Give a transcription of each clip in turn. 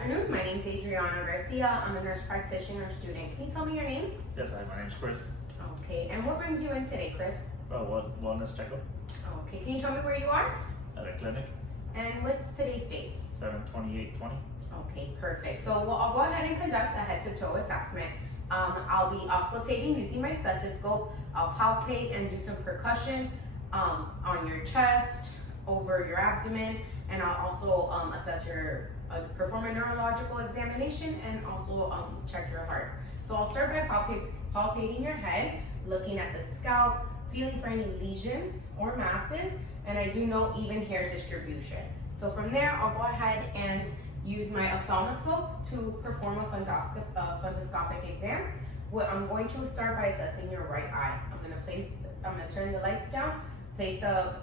afternoon. My name is Adriana Garcia. I'm a nurse practitioner student. Can you tell me your name? Yes, hi, my name's Chris. Okay, and what brings you in today, Chris? Wellness checkup Okay, can you tell me where you are? at a clinic, And what's today's date? 7/28/20. Okay, perfect. So I'll go ahead and conduct a head-to-toe assessment. I'll be auscultating using my stethoscope. I'll palpate and do some percussion on your chest, over your abdomen, and I'll also assess perform a neurological examination and also check your heart. So I'll start by palpating your head, looking at the scalp, feeling for any lesions or masses, and I do note even hair distribution. So from there, I'll go ahead and use my ophthalmoscope to perform a fundoscopic exam. What I'm going to start by assessing your right eye. I'm gonna turn the lights down, place the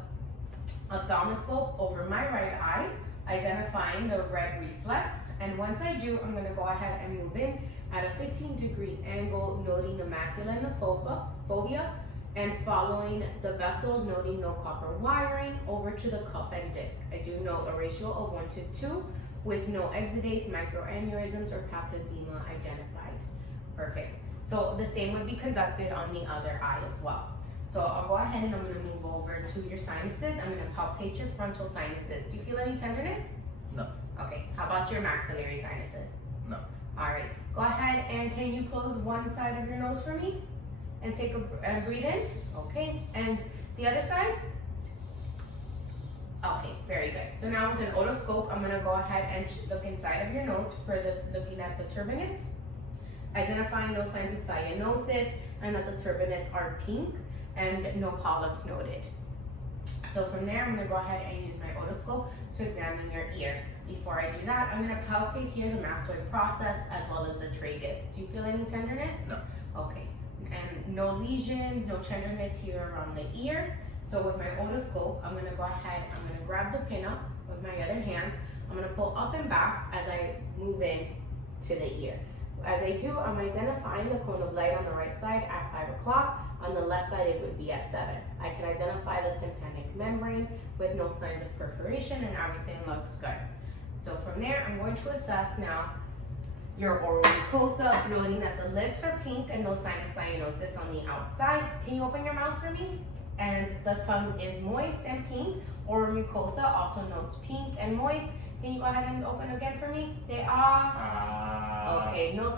ophthalmoscope over my right eye, identifying the red reflex, and once I do, I'm gonna go ahead and move in at a 15-degree angle, noting the macula and the fovea, and following the vessels, noting no copper wiring, over to the cup and disc. I do note a ratio of 1:2 with no exudates, microaneurysms, or papilledema identified. Perfect. So the same would be conducted on the other eye as well. So I'll go ahead and I'm going to move over to your sinuses. I'm going to palpate your frontal sinuses. Do you feel any tenderness? No. Okay. How about your maxillary sinuses? No. All right. Go ahead and can you close one side of your nose for me? And and breathe in. Okay. And the other side? Okay, very good. So now with an otoscope, I'm going to go ahead and look inside of your nose for looking at the turbinates, identifying no signs of cyanosis, and that the turbinates are pink and no polyps noted. So from there, I'm going to go ahead and use my otoscope to examine your ear. Before I do that, I'm going to palpate here the mastoid process as well as the tragus. Do you feel any tenderness? No. Okay. And no lesions, no tenderness here around the ear. So with my otoscope, I'm going to go ahead, I'm going to grab the pin up with my other hand. I'm going to pull up and back as I move in to the ear. As I do, I'm identifying the cone of light on the right side at 5 o'clock. On the left side, it would be at 7. I can identify the tympanic membrane with no signs of perforation and everything looks good. So from there, I'm going to assess now your oral mucosa, noting that the lips are pink and no sign of cyanosis on the outside. Can you open your mouth for me? And the tongue is moist and pink. Oral mucosa also notes pink and moist. Can you go ahead and open again for me? Say ah. Okay, no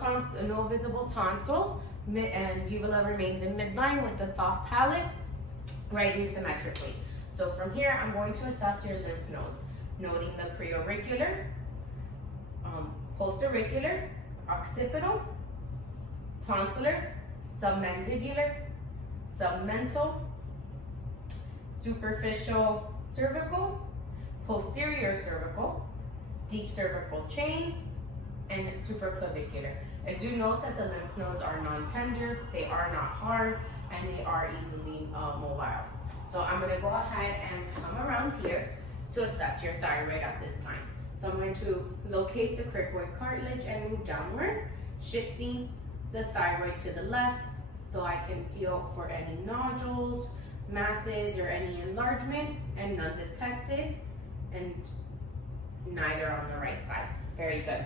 visible tonsils, and uvula remains in midline with the soft palate, rising symmetrically. So from here, I'm going to assess your lymph nodes, noting the preauricular, postauricular, occipital, tonsillar, submandibular, submental, superficial cervical, posterior cervical, deep cervical chain, and supraclavicular. I do note that the lymph nodes are non-tender, they are not hard, and they are easily mobile. So I'm going to go ahead and come around here to assess your thyroid at this time. So I'm going to locate the cricoid cartilage and move downward, shifting the thyroid to the left so I can feel for any nodules, masses, or any enlargement, and none detected, and neither on the right side. Very good.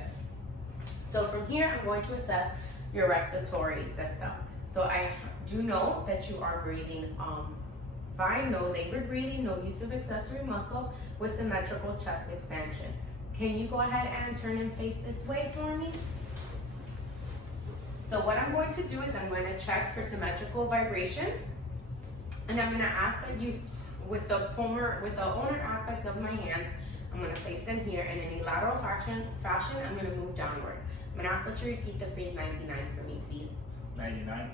So from here, I'm going to assess your respiratory system. So I do know that you are breathing fine, no labored breathing, no use of accessory muscle, with symmetrical chest expansion. Can you go ahead and turn and face this way for me? So what I'm going to do is I'm going to check for symmetrical vibration, and I'm going to ask that you, with the ulnar aspect of my hands, I'm going to place them here, and in a lateral fashion, I'm going to move downward. I'm going to ask that you repeat the phrase 99 for me, please. 99,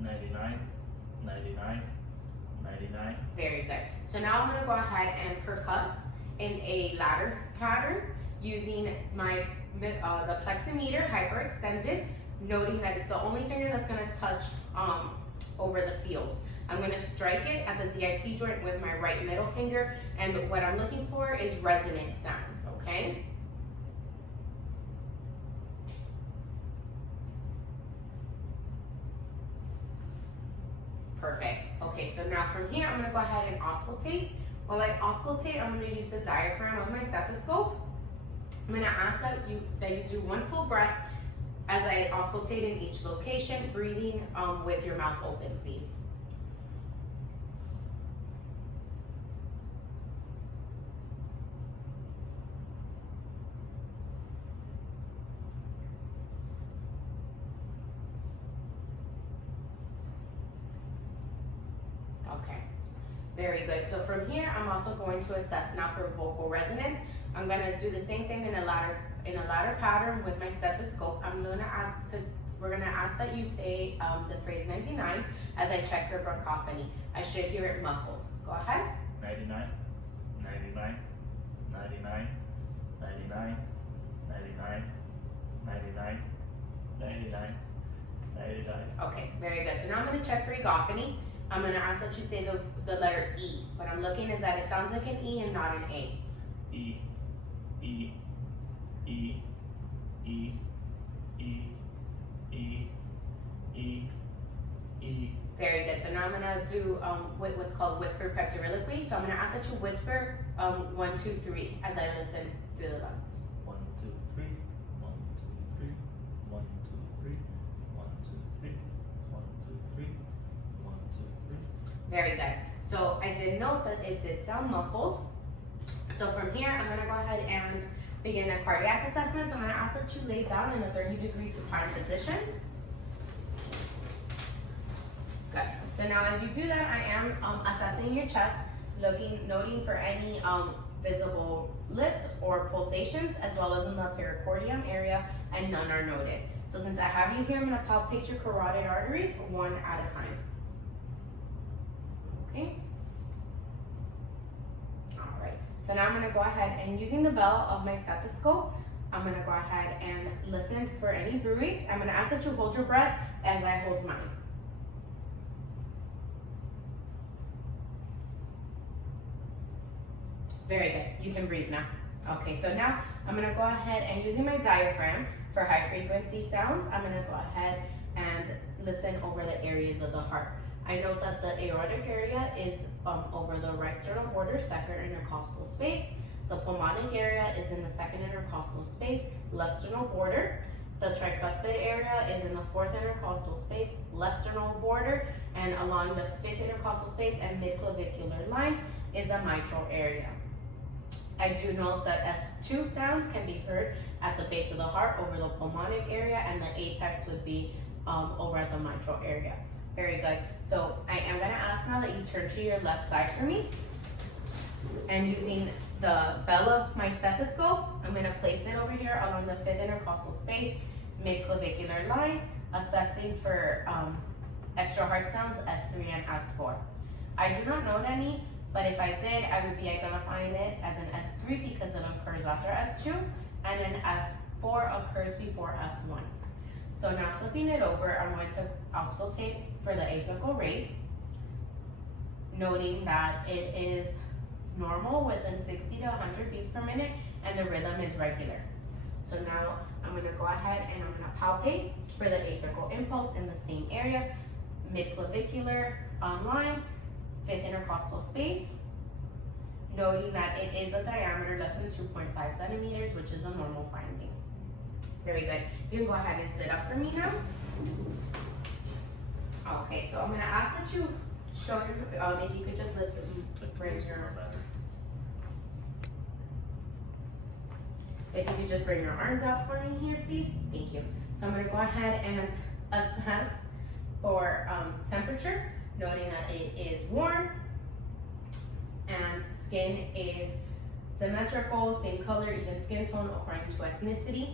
99, 99, 99. Very good. So now I'm going to go ahead and percuss in a ladder pattern using my the pleximeter hyperextended, noting that it's the only finger that's going to touch over the field. I'm going to strike it at the DIP joint with my right middle finger, and what I'm looking for is resonant sounds, okay? Perfect. Okay, so now from here, I'm going to go ahead and auscultate. While I auscultate, I'm going to use the diaphragm of my stethoscope I'm gonna ask that you do one full breath as I auscultate in each location, breathing with your mouth open, please. Okay, very good. So from here, I'm also going to assess now for vocal resonance. I'm gonna do the same thing in a ladder pattern with my stethoscope. We're gonna ask that you say the phrase 99 as I check for bronchophony. I should hear it muffled. Go ahead. 99, 99, 99, 99, 99, 99, 99, 99. Okay, very good. So now I'm gonna check for egophony. I'm gonna ask that you say the letter E. What I'm looking is that it sounds like an E and not an A. E, E, E, E, E, E, E, E. Very good. So now I'm gonna do what's called whisper pectoriliquy. So I'm gonna ask that you whisper 1, 2, 3 as I listen through the lungs. 1, 2, 3, 1, 2, 3, 1, 2, 3, 1, 2, 3, 1, 2, 3, 1, 2, 3. Very good. So I did note that it did sound muffled. So from here, I'm gonna go ahead and begin a cardiac assessment. So I'm gonna ask that you lay down in a 30-degree supine position. Good. So now as you do that, I am assessing your chest, noting for any visible lifts or pulsations, as well as in the pericardium area, and none are noted. So since I have you here, I'm gonna palpate your carotid arteries one at a time. Okay. All right. So now I'm gonna go ahead and using the bell of my stethoscope, I'm gonna go ahead and listen for any bruits. I'm gonna ask that you hold your breath as I hold mine. Very good. You can breathe now. Okay, so now I'm gonna go ahead and using my diaphragm for high frequency sounds, I'm gonna go ahead and listen over the areas of the heart. I note that the aortic area is over the right sternal border, second intercostal space. The pulmonic area is in the second intercostal space, left sternal border. The tricuspid area is in the fourth intercostal space, left sternal border, and along the fifth intercostal space and mid-clavicular line is the mitral area. I do note that S2 sounds can be heard at the base of the heart over the pulmonic area, and the apex would be over at the mitral area. Very good. So I am gonna ask now that you turn to your left side for me. And using the bell of my stethoscope, I'm gonna place it over here along the fifth intercostal space, mid-clavicular line, assessing for extra heart sounds, S3 and S4. I do not note any, but if I did, I would be identifying it as an S3 because it occurs after S2, and an S4 occurs before S1. So now flipping it over, I'm going to auscultate for the apical rate, noting that it is normal within 60 to 100 beats per minute, and the rhythm is regular. So now I'm gonna go ahead and I'm gonna palpate for the apical impulse in the same area, mid-clavicular line, fifth intercostal space, noting that it is a diameter less than 2.5 centimeters, which is a normal finding. Very good. You can go ahead and sit up for me now. Okay, so I'm gonna ask that you show your, if you could just bring your, if you could just bring your arms out for me here, please. Thank you. So I'm gonna go ahead and assess for temperature, noting that it is warm and skin is symmetrical, same color, even skin tone according to ethnicity.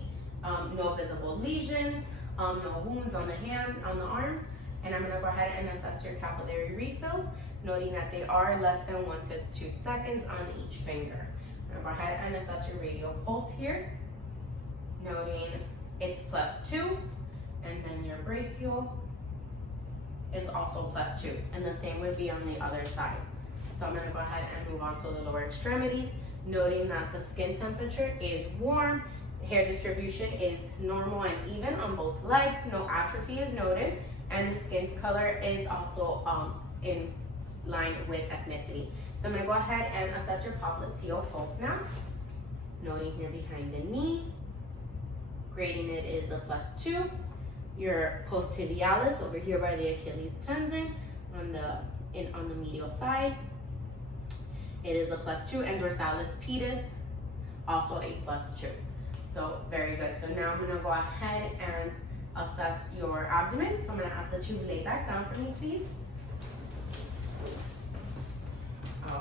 No visible lesions, no wounds on the hand, on the arms, and I'm gonna go ahead and assess your capillary refills, noting that they are less than 1 to 2 seconds on each finger. I'm gonna go ahead and assess your radial pulse here, noting it's +2, and then your brachial is also +2, and the same would be on the other side. So I'm gonna go ahead and move on to the lower extremities, noting that the skin temperature is warm, hair distribution is normal and even on both legs, no atrophy is noted, and the skin color is also in line with ethnicity. So I'm gonna go ahead and assess your popliteal pulse now. Noting here behind the knee. Grading it is a +2. Your post-tibialis over here by the Achilles tendon on the medial side. It is a +2, and dorsalis pedis, also a +2. So very good. So now I'm gonna go ahead and assess your abdomen. So I'm gonna ask that you lay back down for me, please.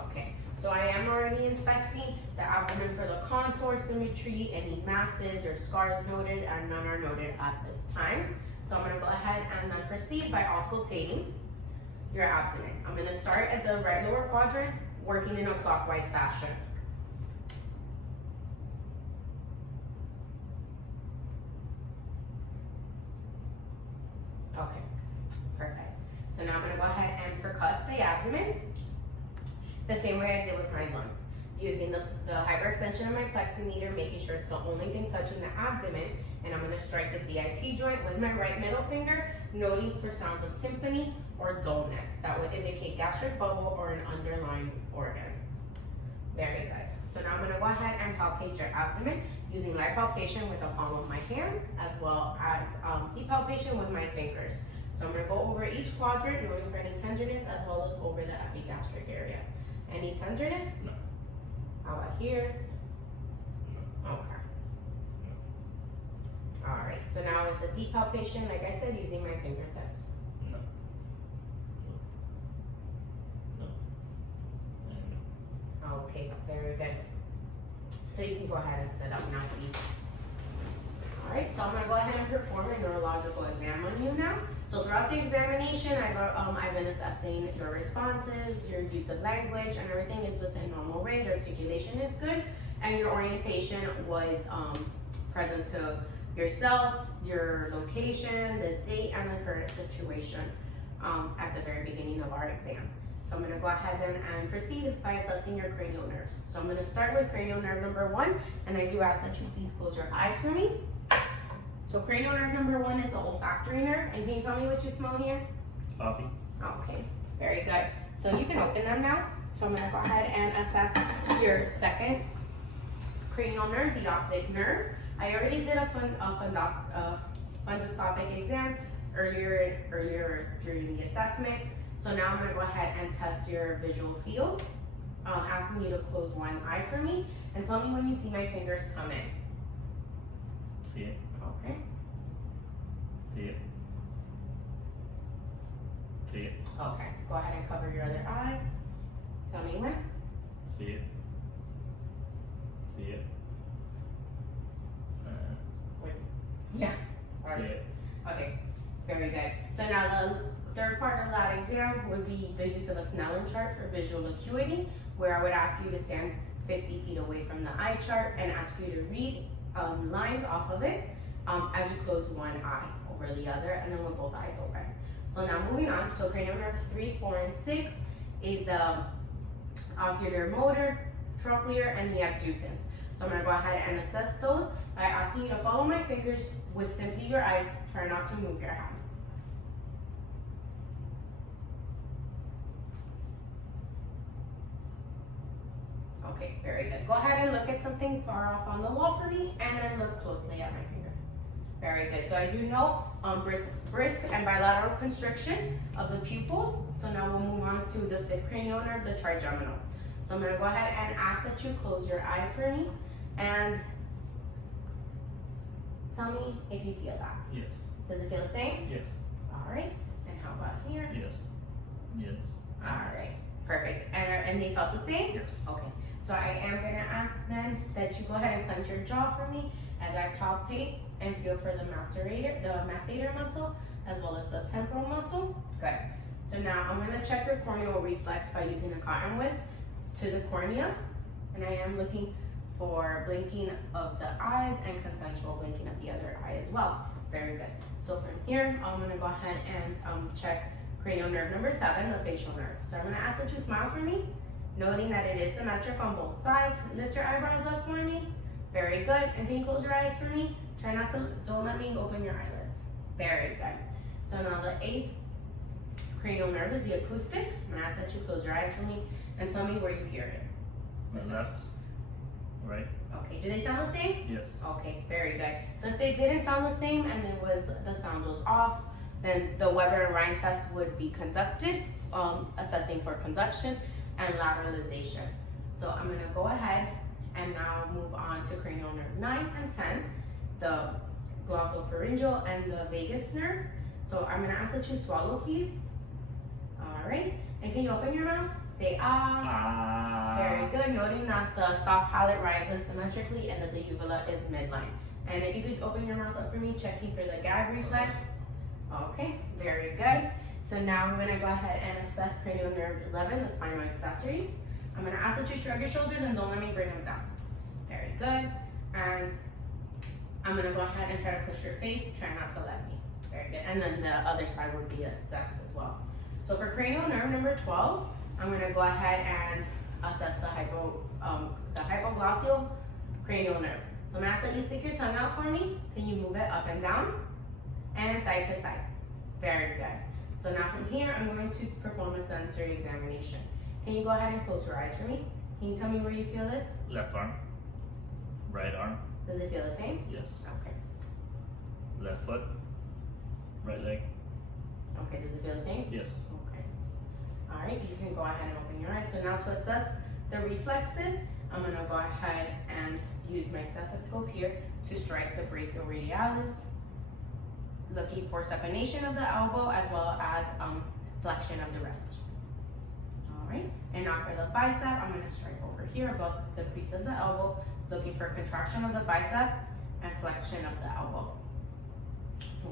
Okay, so I am already inspecting the abdomen for the contour, symmetry, any masses or scars noted, and none are noted at this time. So I'm gonna go ahead and then proceed by auscultating your abdomen. I'm gonna start at the right lower quadrant, working in a clockwise fashion. Okay, perfect. So now I'm gonna go ahead and percuss the abdomen the same way I did with my lungs. Using the hyperextension of my pleximeter, making sure it's the only thing touching the abdomen, and I'm gonna strike the DIP joint with my right middle finger, noting for sounds of tympany or dullness. That would indicate gastric bubble or an underlying organ. Very good. So now I'm gonna go ahead and palpate your abdomen using light palpation with the palm of my hand, as well as deep palpation with my fingers. So I'm gonna go over each quadrant, noting for any tenderness, as well as over the epigastric area. Any tenderness? No. How about here? No. Okay. All right, so now with the deep palpation, like I said, using my fingertips. No. No. No. And Okay, very good. So you can go ahead and sit up now, please. All right, so I'm gonna go ahead and perform a neurological exam on you now. So throughout the examination, I've been assessing your responses, your use of language, and everything is within normal range. Articulation is good, and your orientation was present to yourself, your location, the date, and the current situation at the very beginning of our exam. So I'm gonna go ahead then and proceed by assessing your cranial nerves. So I'm gonna start with cranial nerve number 1, and I do ask that you please close your eyes for me. So cranial nerve number 1 is the olfactory nerve, and can you tell me what you smell here? coffee. Okay, very good. So you can open them now. So I'm gonna go ahead and assess your second cranial nerve, the optic nerve. I already did a fundoscopic exam earlier during the assessment. So now I'm gonna go ahead and test your visual field. Asking you to close one eye for me and tell me when you see my fingers come in. See it. Okay. See it. See it. Okay, go ahead and cover your other eye. Tell me when. See it. See it. Yeah. See Sorry. it. Okay, very good. So now the third part of that exam would be the use of a Snellen chart for visual acuity, where I would ask you to stand 50 feet away from the eye chart and ask you to read lines off of it as you close one eye over the other, and then with both eyes open. So now moving on, so cranial nerve 3, 4, and 6 is the ocular motor, trochlear, and the abducens. So I'm gonna go ahead and assess those by asking you to follow my fingers with simply your eyes. Try not to move your hand. Okay, very good. Go ahead and look at something far off on the wall for me, and then look closely at my finger. Very good. So I do know brisk and bilateral constriction of the pupils. So now we'll move on to the fifth cranial nerve, the trigeminal. So I'm gonna go ahead and ask that you close your eyes for me and tell me if you feel that. Yes. Does it feel the same? Yes. All right. And how about here? Yes. Yes. All right. Perfect. And they felt the same? Yes. Okay. So I am gonna ask then that you go ahead and clench your jaw for me as I palpate and feel for the masseter muscle as well as the temporal muscle. Good. So now I'm gonna check your corneal reflex by using a cotton wisp to the cornea, and I am looking for blinking of the eyes and consensual blinking of the other eye as well. Very good. So from here, I'm gonna go ahead and check cranial nerve number 7, the facial nerve. So I'm gonna ask that you smile for me, noting that it is symmetric on both sides. Lift your eyebrows up for me. Very good. And can you close your eyes for me? Try not to, don't let me open your eyelids. Very good. So now the 8th cranial nerve is the acoustic. I'm gonna ask that you close your eyes for me and tell me where you hear it. My left. Right. Okay, do they sound the same? Yes. Okay, very good. So if they didn't sound the same and the sound was off, then the Weber and Rhine test would be conducted, assessing for conduction and lateralization. So I'm gonna go ahead and now move on to cranial nerve 9 and 10, the glossopharyngeal and the vagus nerve. So I'm gonna ask that you swallow, please. All right, and can you open your mouth? Say ah. Ah. Very good, noting that the soft palate rises symmetrically and that the uvula is midline. And if you could open your mouth up for me, checking for the gag reflex. Okay, very good. So now I'm gonna go ahead and assess cranial nerve 11, the spinal accessories. I'm gonna ask that you shrug your shoulders and don't let me bring them down. Very good. And I'm gonna go ahead and try to push your face, try not to let me. Very good. And then the other side would be assessed as well. So for cranial nerve number 12, I'm gonna go ahead and assess the hypoglossal cranial nerve. So I'm gonna ask that you stick your tongue out for me. Can you move it up and down and side to side? Very good. So now from here, I'm going to perform a sensory examination. Can you go ahead and close your eyes for me? Can you tell me where you feel this? Left arm. Right arm. Does it feel the same? Yes. Okay. Left foot. Right leg. Okay, does it feel the same? Yes. Okay. All right, you can go ahead and open your eyes. So now to assess the reflexes, I'm gonna go ahead and use my stethoscope here to strike the brachioradialis, looking for supination of the elbow as well as flexion of the wrist. All right, and now for the bicep, I'm gonna strike over here above the crease of the elbow, looking for contraction of the bicep and flexion of the elbow.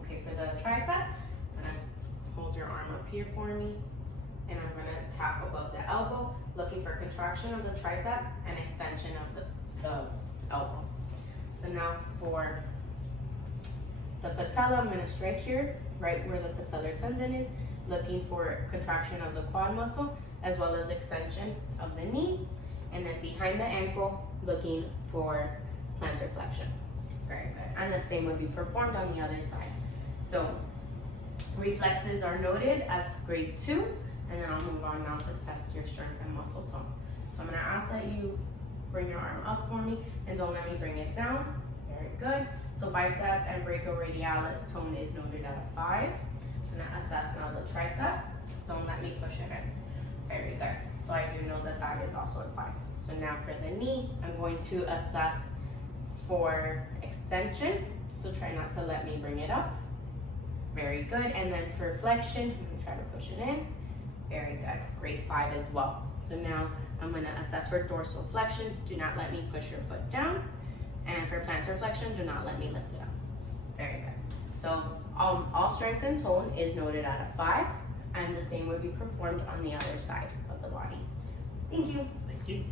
Okay, for the tricep, I'm gonna hold your arm up here for me, and I'm gonna tap above the elbow, looking for contraction of the tricep and extension of the elbow. So now for the patella, I'm gonna strike here, right where the patellar tendon is, looking for contraction of the quad muscle, as well as extension of the knee, and then behind the ankle, looking for plantar flexion. Very good. And the same would be performed on the other side. So reflexes are noted as grade 2, and then I'll move on now to test your strength and muscle tone. So I'm gonna ask that you bring your arm up for me and don't let me bring it down. Very good. So bicep and brachioradialis tone is noted at a 5. I'm gonna assess now the tricep. Don't let me push it in. Very good. So I do know that that is also a 5. So now for the knee, I'm going to assess for extension. So try not to let me bring it up. Very good. And then for flexion, I'm gonna try to push it in. Very good. Grade 5 as well. So now I'm gonna assess for dorsal flexion. Do not let me push your foot down. And for plantar flexion, do not let me lift it up. Very good. So all strength and tone is noted at a 5, and the same would be performed on the other side of the body. Thank you. Thank you.